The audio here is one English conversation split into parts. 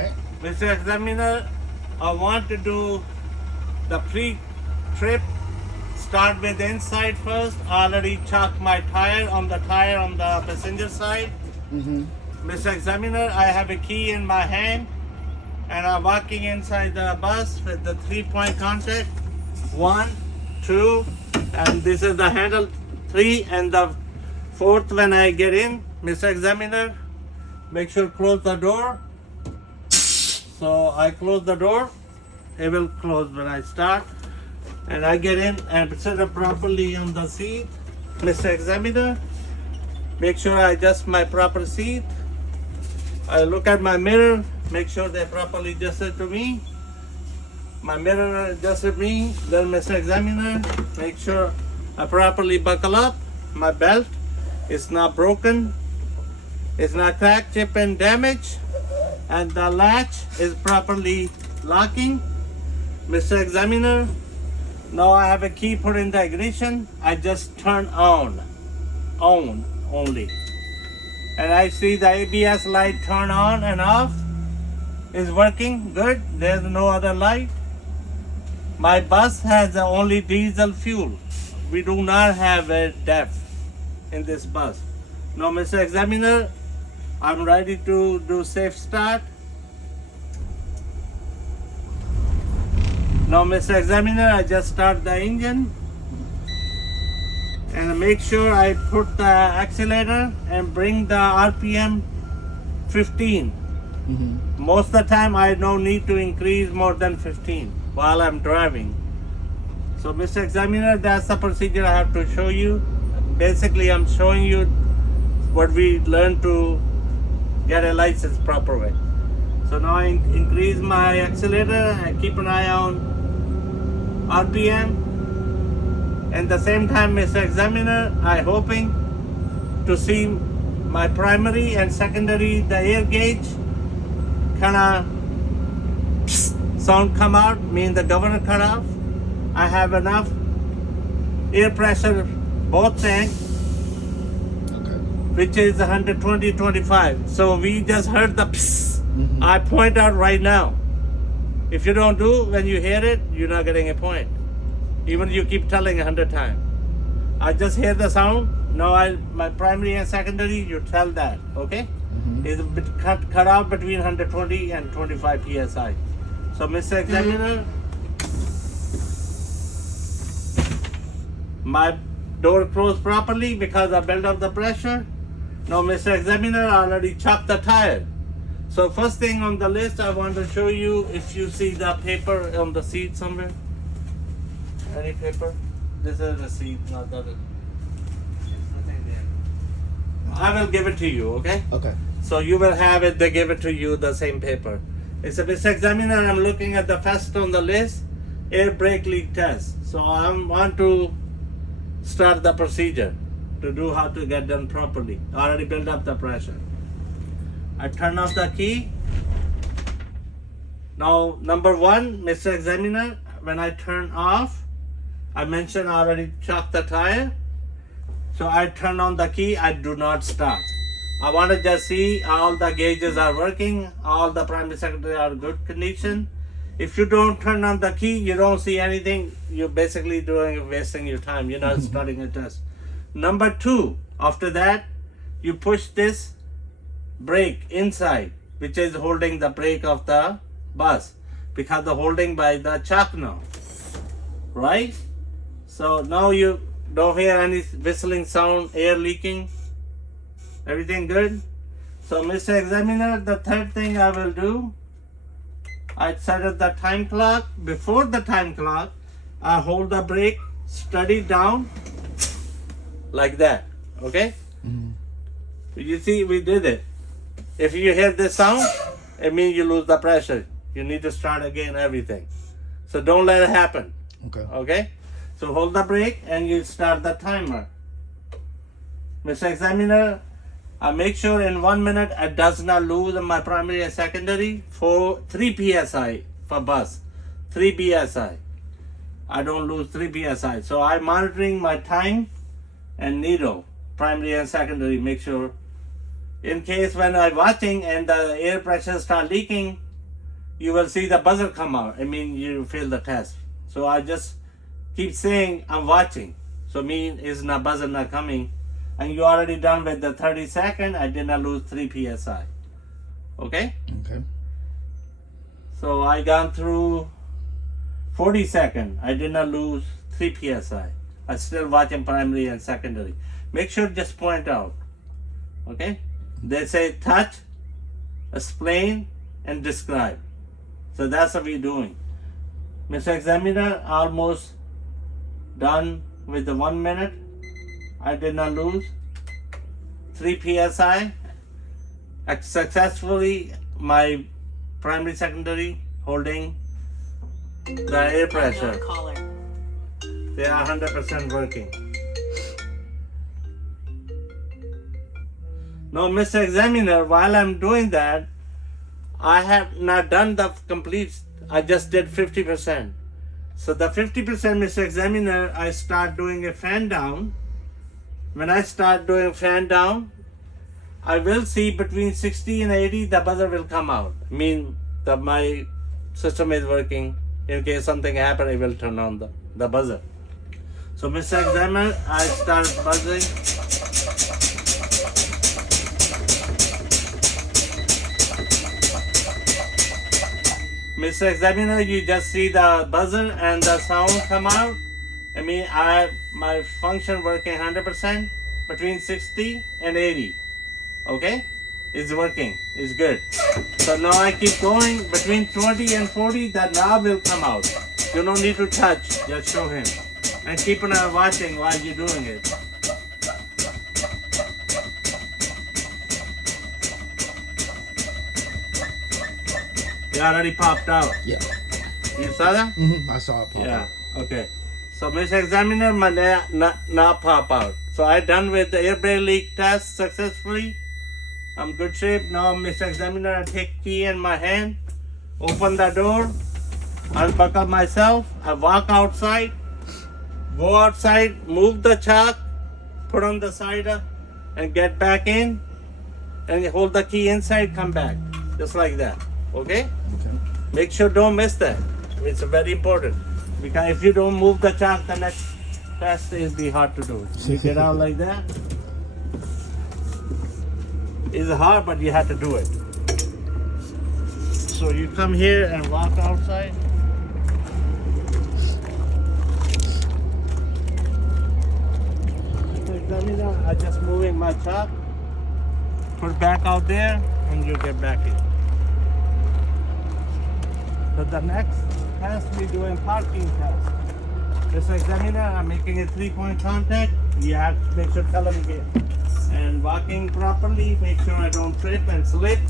right. Mr. Examiner, I want to do the pre-trip. Start with the inside first. I already chalked my tire on the passenger side. Mm-hmm. Mr. Examiner, I have a key in my hand and I'm walking inside the bus with the 3-point contact. 1, 2, and this is the handle 3 and the 4th when I get in. Mr. Examiner, make sure close the door. So I close the door. It will close when I start. And I get in and sit up properly on the seat. Mr. Examiner, make sure I adjust my proper seat. I look at my mirror, make sure they properly adjusted to me. My mirror adjusted me. Then Mr. Examiner, make sure I properly buckle up. My belt is not broken. It's not cracked, chip, and damaged. And the latch is properly locking. Mr. Examiner, now I have a key put in the ignition. I just turn on only. And I see the ABS light turn on and off. Is working good. There's no other light. My bus has only diesel fuel. We do not have a DEF in this bus. Now, Mr. Examiner, I'm ready to do safe start. Now, Mr. Examiner, I just start the engine and make sure I put the accelerator and bring the RPM 15. Mm-hmm. Most of the time, I don't need to increase more than 15 while I'm driving. So, Mr. Examiner, that's the procedure I have to show you. Basically, I'm showing you what we learned to get a license proper way. So now I increase my accelerator and keep an eye on RPM. And the same time, Mr. Examiner, I'm hoping to see my primary and secondary, the air gauge, kind of sound come out, mean the governor cut off. I have enough air pressure both tanks, Okay. which is 120-25. So we just heard the psst. Mm-hmm. I point out right now. If you don't do, when you hear it, you're not getting a point. Even you keep telling 100 times. I just hear the sound. Now my primary and secondary, you tell that, okay? Mm-hmm. It's a bit cut out between 120 and 25 psi. So, Mr. Examiner, my door closed properly because I built up the pressure. Now, Mr. Examiner, I already chopped the tire. So first thing on the list, I want to show you if you see the paper on the seat somewhere. Any paper? This is the seat, not that. There's nothing there. I will give it to you, okay? Okay. So you will have it, they give it to you, the same paper. It's a Mr. Examiner, I'm looking at the first on the list, air brake leak test. So I want to start the procedure to do how to get done properly. I already built up the pressure. I turn off the key. Now, number 1, Mr. Examiner, when I turn off, I mentioned I already chopped the tire. So I turn on the key, I do not start. I want to just see all the gauges are working, all the primary secondary are good condition. If you don't turn on the key, you don't see anything, you're basically wasting your time. You're not starting a test. Number 2, after that, you push this brake inside, which is holding the brake of the bus, because the holding by the chuck now, right? So now you don't hear any whistling sound, air leaking, everything good. So, Mr. Examiner, the third thing I will do, I set up the time clock. Before the time clock, I hold the brake steady down like that, okay? Mm-hmm. You see, we did it. If you hear this sound, it means you lose the pressure. You need to start again everything. So don't let it happen. Okay. Okay? So hold the brake and you start the timer. Mr. Examiner, I make sure in 1 minute I does not lose my primary and secondary for 3 psi for bus. 3 psi. I don't lose 3 psi. So I'm monitoring my time and needle, primary and secondary, make sure. In case when I'm watching and the air pressure start leaking, you will see the buzzer come out. I mean, you fail the test. So I just keep saying I'm watching. So mean is not buzzer not coming. And you already done with the 30 second. I did not lose 3 psi. Okay? Okay. So I gone through 40 second. I did not lose 3 psi. I still watching primary and secondary. Make sure just point out. Okay? They say touch, explain, and describe. So that's what we're doing. Mr. Examiner, almost done with the 1 minute. I did not lose 3 psi. Successfully, my primary, secondary holding the air pressure. They are 100% working. Now, Mr. Examiner, while I'm doing that, I have not done the complete, I just did 50%. So the 50%, Mr. Examiner, I start doing a fan down. When I start doing fan down, I will see between 60 and 80, the buzzer will come out. I mean, my system is working. In case something happens, I will turn on the buzzer. So, Mr. Examiner, I start buzzing. Mr. Examiner, you just see the buzzer and the sound come out. I mean, my function working 100% between 60 and 80. Okay? It's working. It's good. So now I keep going between 20 and 40. That knob will come out. You don't need to touch. Just show him. And keep on watching while you're doing it. It already popped out. Yeah. You saw that? I saw it pop Yeah. up. Okay. So, Mr. Examiner, my knob pop out. So I done with the air brake leak test successfully. I'm good shape. Now, Mr. Examiner, I take key in my hand, open the door, unbuckle myself. I walk outside, go outside, move the chalk, put on the side and get back in, and hold the key inside, come back. Just like that. Okay? Okay. Make sure don't miss that. It's very important. Because if you don't move the chalk, the next test is be hard to do. You get out like that. It's hard, but you have to do it. So you come here and walk outside. I'm just moving my chalk. Put back out there, and you get back in. So the next test we're doing parking test. Mr. Examiner, I'm making a 3-point contact. You have to make sure, tell him again. And walking properly, make sure I don't trip and slip.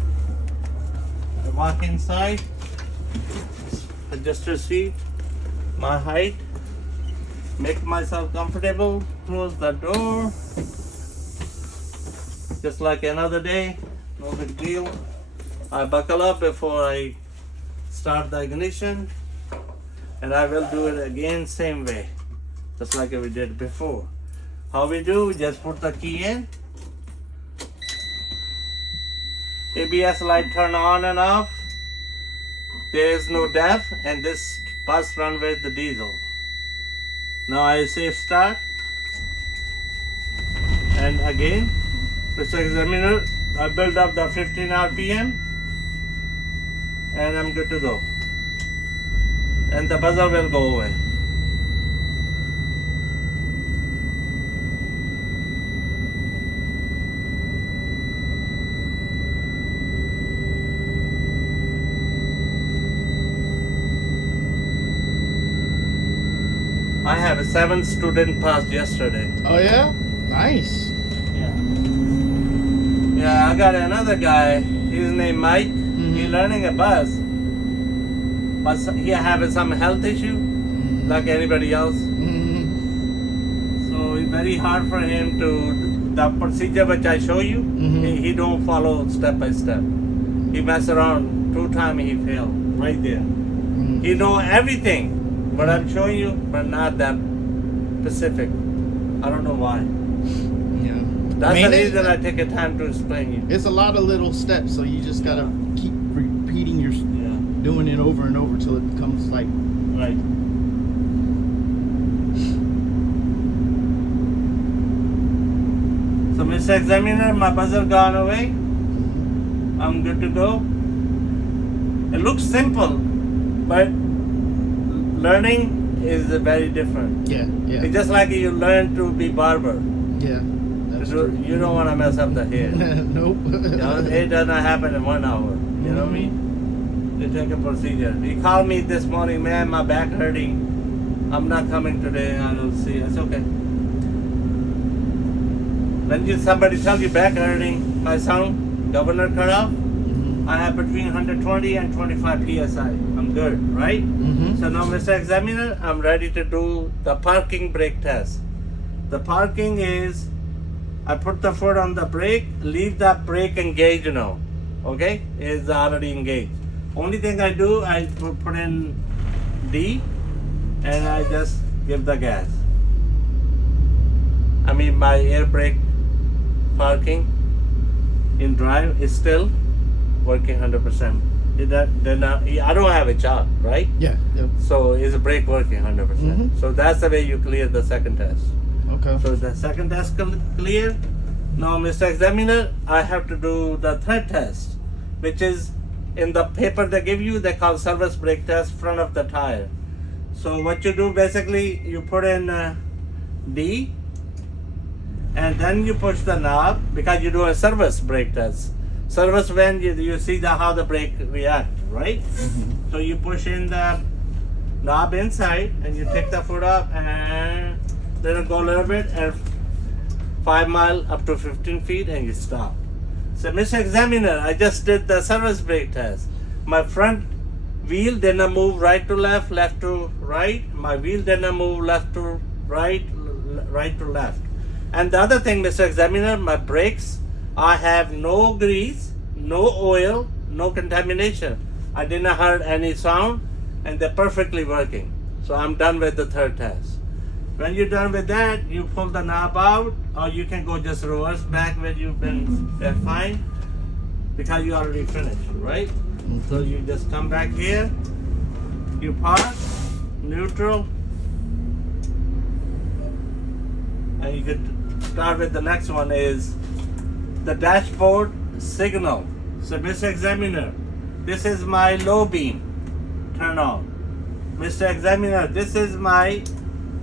I walk inside, adjust your seat, my height, make myself comfortable, close the door. Just like another day, no big deal. I buckle up before I start the ignition, and I will do it again same way, just like we did before. How we do, we just put the key in, ABS light turn on and off, there is no DEF, and this bus run with the diesel. Now I say start, and again, Mr. Examiner, I build up the 15 RPM, and I'm good to go. And the buzzer will go away. I have a 7 student passed yesterday. Oh yeah? Nice. Yeah. Yeah, I got another guy. His name Mike. He's learning a bus, but he having some health issue, like anybody else. So it's very hard for him to the procedure which I show you. He don't follow step by step. He mess around 2 times. He failed right there. He know everything, but I'm showing you, but not that specific. I don't know why. Yeah. That's the reason I take a time to explain you. It's a lot of little steps, so you just gotta keep repeating your. Yeah. doing it over and over till it becomes like. Right. So, Mr. Examiner, my buzzer gone away. I'm good to go. It looks simple, but learning is very different. Yeah, yeah, It's just like you learn to be barber. yeah. That's You don't want to mess up the hair. Nope. It does not happen in 1 hour. You know what I mean? They take a procedure. He called me this morning, man, my back hurting. I'm not coming today. I will see. It's okay. When somebody tells you back hurting, my son, governor cut off, I have between 120 and 25 psi. I'm good, right? Mm-hmm. So now, Mr. Examiner, I'm ready to do the parking brake test. The parking is, I put the foot on the brake, leave that brake engaged now. Okay? It's already engaged. Only thing I do, I put in D and I just give the gas. I mean, my air brake parking in drive is still working 100%. I don't have a job, right? Yeah, yep. So is the brake working 100%? Mhm. So that's the way you clear the second test. Okay. So the second test clear. Now, Mr. Examiner, I have to do the third test, which is in the paper they give you. They call service brake test, front of the tire. So what you do basically, you put in D, and then you push the knob because you do a service brake test. Service when you see how the brake react, right? So you push in the knob inside and you take the foot up and let it go a little bit and 5 miles up to 15 feet and you stop. So, Mr. Examiner, I just did the service brake test. My front wheel did not move right to left, left to right. My wheel did not move left to right, right to left. And the other thing, Mr. Examiner, my brakes, I have no grease, no oil, no contamination. I did not hear any sound and they're perfectly working. So I'm done with the third test. When you're done with that, you pull the knob out, or you can go just reverse back where you've been fine because you already finished, right? So you just come back here, you park, neutral, and you could start with the next one is the dashboard signal. So, Mr. Examiner, this is my low beam, turn on. Mr. Examiner, this is my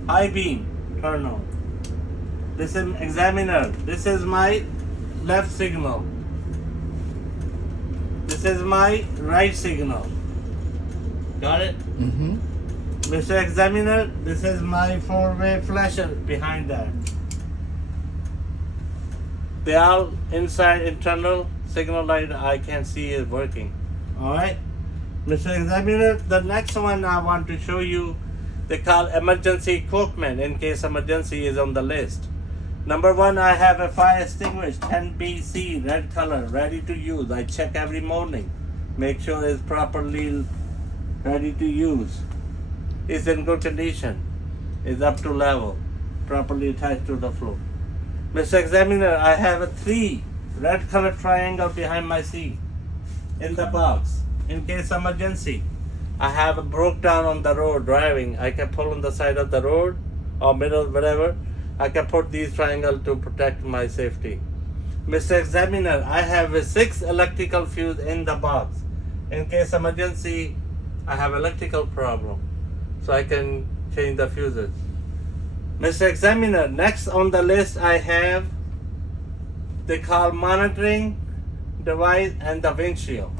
high beam, turn on. This is Examiner, this is my left signal. This is my right signal. Got it? Mm-hmm. Mr. Examiner, this is my four-way flasher behind that. They are inside internal signal light I can see is working. Alright? Mr. Examiner, the next one I want to show you, they call emergency equipment in case emergency is on the list. Number one, I have a fire extinguisher, 10BC, red color, ready to use. I check every morning. Make sure it's properly ready to use. It's in good condition. It's up to level, properly attached to the floor. Mr. Examiner, I have a 3 red color triangle behind my seat in the box. In case emergency, I have a broke down on the road driving. I can pull on the side of the road or middle, whatever. I can put these triangles to protect my safety. Mr. Examiner, I have a 6 electrical fuse in the box. In case emergency, I have electrical problem, so I can change the fuses. Mr. Examiner, next on the list I have, they call monitoring device and the windshield.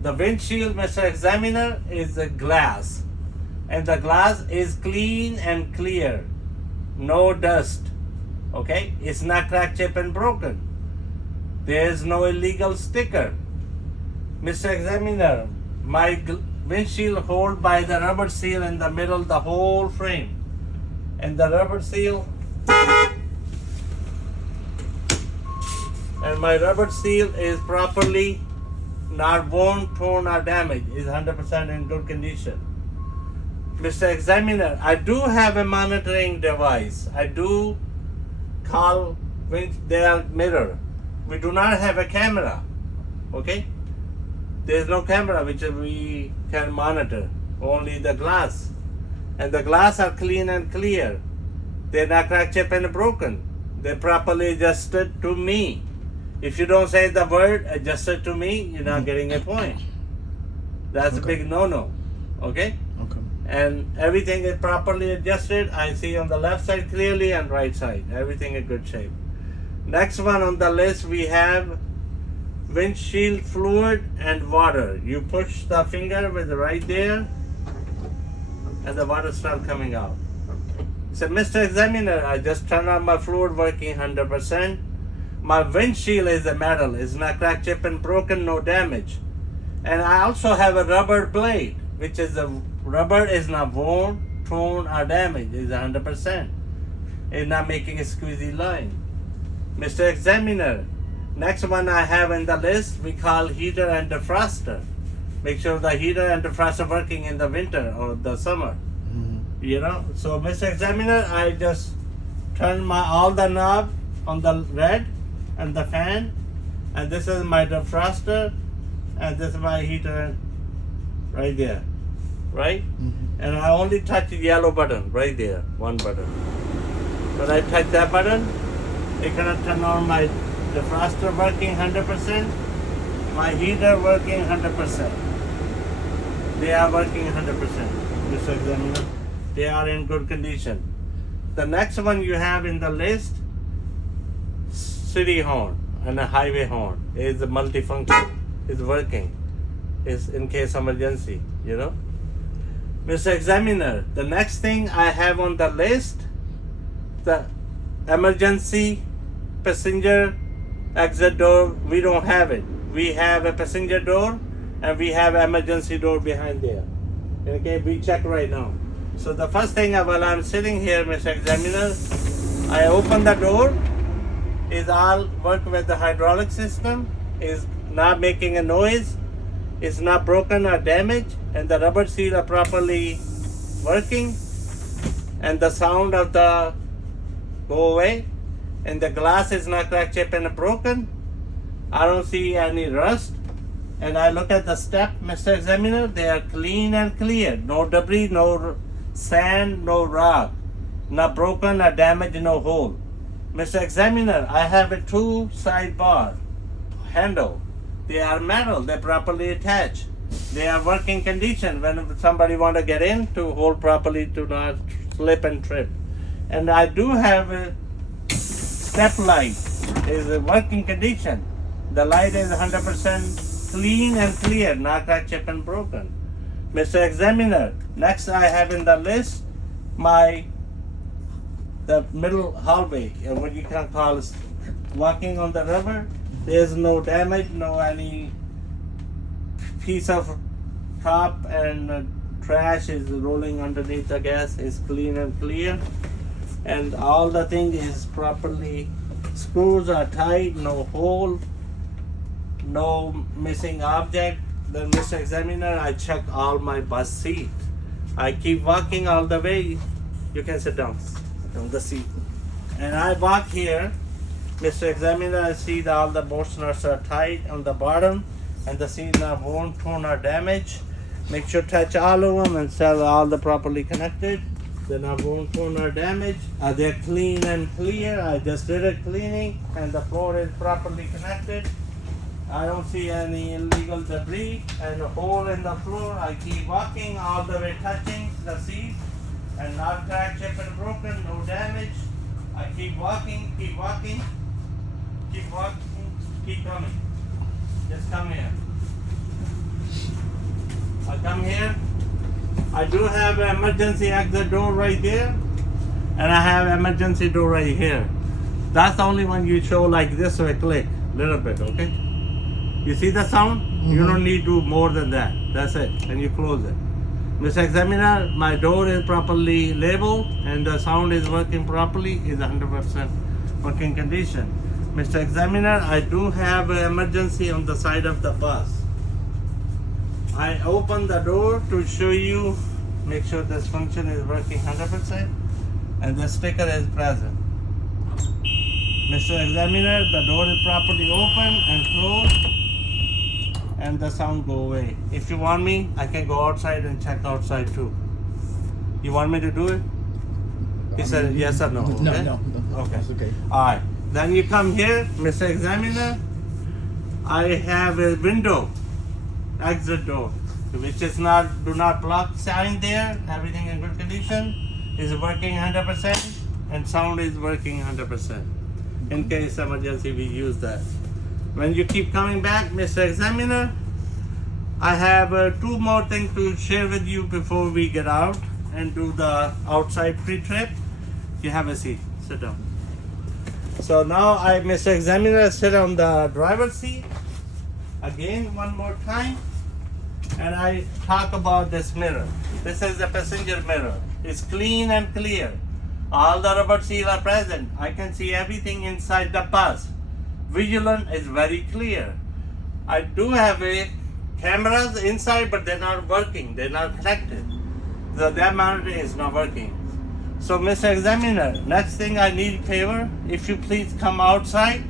The windshield, Mr. Examiner, is a glass, and the glass is clean and clear, no dust. Okay, it's not cracked, chipped, and broken. There is no illegal sticker. Mr. Examiner, my windshield hold by the rubber seal in the middle, the whole frame, and the rubber seal. And my rubber seal is properly not worn, torn, or damaged. Is 100% in good condition. Mr. Examiner, I do have a monitoring device. I do call when they are mirror. We do not have a camera. Okay? There's no camera which we can monitor, only the glass. And the glass are clean and clear. They're not cracked, chipped, and broken. They're properly adjusted to me. If you don't say the word adjusted to me, you're not getting a point. That's a big no-no. Okay? Okay. And everything is properly adjusted. I see on the left side clearly and right side. Everything in good shape. Next one on the list we have windshield fluid and water. You push the finger with right there and the water start coming out. So Mr. Examiner, I just turned on my fluid working 100%. My windshield is a metal. It's not cracked, chipped, and broken, no damage. And I also have a rubber blade, which is the rubber is not worn, torn, or damaged. It's 100%. It's not making a squeezy line. Mr. Examiner, next one I have in the list we call heater and defroster. Make sure the heater and defroster working in the winter or the summer. You know, so Mr. Examiner, I just turn all the knob on the red and the fan, and this is my defroster, and this is my heater right there, right? And I only touch the yellow button right there, one button. When I touch that button, it gonna turn on my defroster working 100%, my heater working 100%. They are working 100%, Mr. Examiner. They are in good condition. The next one you have in the list, city horn and a highway horn, is multifunction. It's working. It's in case emergency, you know. Mr. Examiner, the next thing I have on the list, the emergency passenger exit door. We don't have it. We have a passenger door and we have emergency door behind there. Okay, we check right now. So the first thing while I'm sitting here, Mr. Examiner, I open the door. Is all work with the hydraulic system. Is not making a noise. It's not broken or damaged, and the rubber seal are properly working. And the sound of the go away, and the glass is not cracked, chipped, and broken. I don't see any rust. And I look at the step, Mr. Examiner. They are clean and clear. No debris, no sand, no rock, not broken or damaged, no hole. Mr. Examiner, I have a 2 side bar handle. They are metal, they're properly attached. They are working condition when somebody want to get in to hold properly to not slip and trip. And I do have a step light, is a working condition. The light is 100% clean and clear, not cracked, chipped, and broken. Mr. Examiner, next I have in the list the middle hallway, what you can call walking on the river. There's no damage, no any piece of top and trash is rolling underneath the gas. Is clean and clear, and all the thing is properly, screws are tight, no hole, no missing object. Then Mr. Examiner, I check all my bus seat. I keep walking all the way. You can sit down on the seat. And I walk here. Mr. Examiner, I see that all the bolts nuts are tight on the bottom and the seats are worn, torn, or damaged. Make sure to touch all of them and sell all the properly connected. They're not worn, torn, or damaged. They're clean and clear. I just did a cleaning and the floor is properly connected. I don't see any illegal debris and a hole in the floor. I keep walking all the way touching the seat and not cracked, chipped, and broken, no damage. I keep walking, keep walking, keep walking, keep coming. Just come here. I come here. I do have an emergency exit door right there, and I have emergency door right here. That's the only one you show like this with a click, little bit, okay? You see the sound? You don't need to do more than that. That's it, and you close it. Mr. Examiner, my door is properly labeled and the sound is working properly, is 100% working condition. Mr. Examiner, I do have an emergency on the side of the bus. I open the door to show you, make sure this function is working 100% and the sticker is present. Mr. Examiner, the door is properly open and closed and the sound go away. If you want me, I can go outside and check outside too. You want me to do it? He said yes or no. No, Okay? no. Okay. It's okay. Alright. Then you come here, Mr. Examiner. I have a window, exit door, which is not do not block sign there. Everything in good condition. Is working 100%, and sound is working 100%. In case emergency, we use that. When you keep coming back, Mr. Examiner, I have two more things to share with you before we get out and do the outside pre-trip. You have a seat. Sit down. So now I, Mr. Examiner, sit on the driver's seat. Again, one more time. And I talk about this mirror. This is the passenger mirror. It's clean and clear. All the rubber seal are present. I can see everything inside the bus. Vigilant is very clear. I do have a cameras inside, but they're not working. They're not connected. So that monitor is not working. So, Mr. Examiner, next thing I need favor, if you please come outside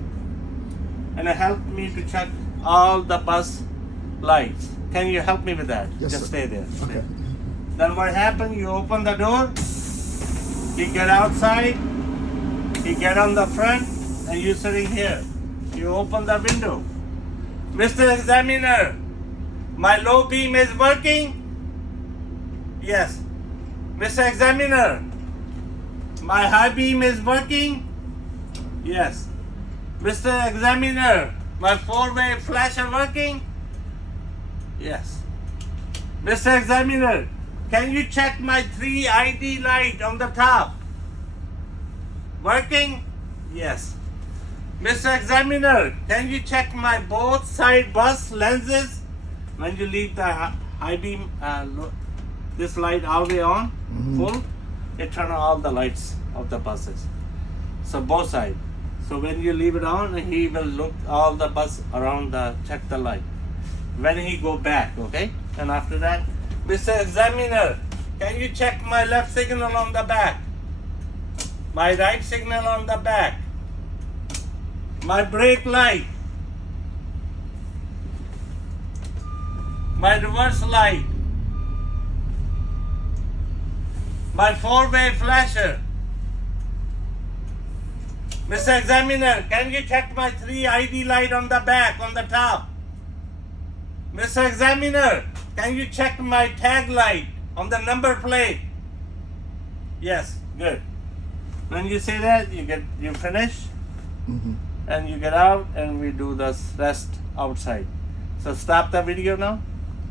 and help me to check all the bus lights. Can you help me with that? Yes, Just sir. stay there. Okay. Then what happened? You open the door, you get outside, you get on the front, and you're sitting here. You open the window. Mr. Examiner, my low beam is working? Yes. Mr. Examiner, my high beam is working? Yes. Mr. Examiner, my four-way flash are working? Yes. Mr. Examiner, can you check my 3 ID light on the top? Working? Yes. Mr. Examiner, can you check my both side bus lenses? When you leave the high beam, this light all the way on, full, it turn on all the lights of the buses. So both sides. So when you leave it on, he will look all the bus around check the light. When he go back, okay? And after that, Mr. Examiner, can you check my left signal on the back? My right signal on the back? My brake light? My reverse light? My four-way flasher? Mr. Examiner, can you check my 3 ID light on the back, on the top? Mr. Examiner, can you check my tag light on the number plate? Yes, good. When you say that, you finish, and you get out, and we do the rest outside. So stop the video now.